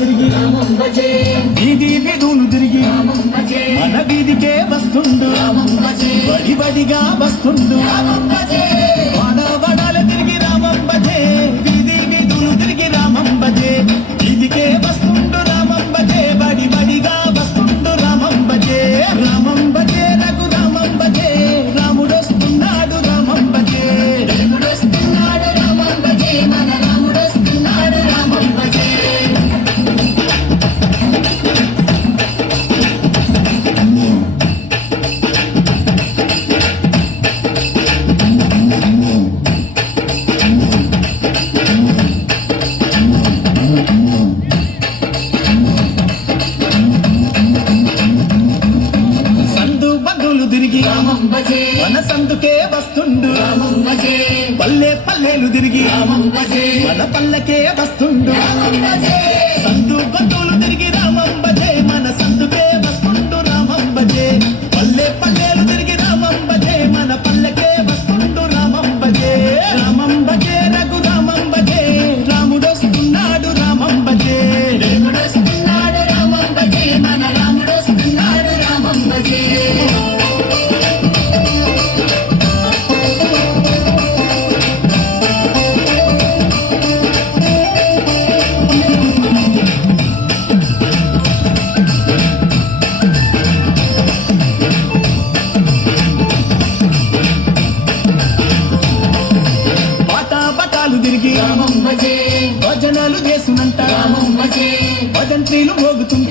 తిరిగి వీధి వీధులు తిరిగి మన వీధికే వస్తుండు బడి బడిగా వస్తుండు వాడవాడాలు తిరిగి రామం భజే వీధి వీధులు తిరిగి రామం భజే వీధికే వస్తుండు రామం భజే బడి బడిగా వస్తుండు రామం భజే రామం భజే రఘు రామం భజే రాముడొస్తున్నాడు రామం భజే రాముడొస్తున్నాడు రామం భజే మన రాముడొస్తున్నాడు రామం భజే సందు బంధువులు తిరిగి రామం భజే మన సందుకే వస్తుండు రామం భజే పల్లె పల్లెలు తిరిగి రామం భజే మన పల్లెకే వస్తుండు రామం భజే సందు బంధువులు తిరిగి రామం భజే మన సందుకే వస్తుండు రామం భజే పల్లె పల్లెలు తిరిగి రామం భజే మన పల్లెకే వస్తుండు రామం భజే రామం భజే రఘు రామం భజే రాముడొస్తున్నాడు రామం భజే రాముడొస్తున్నాడు రామం భజే మన రాముడొస్తున్నాడు రామం భజే బాటా బటాలు తిరిగి రామం భజే భజనలు చేసునంట రామం భజే భజంత్రీలు మోగుతుంట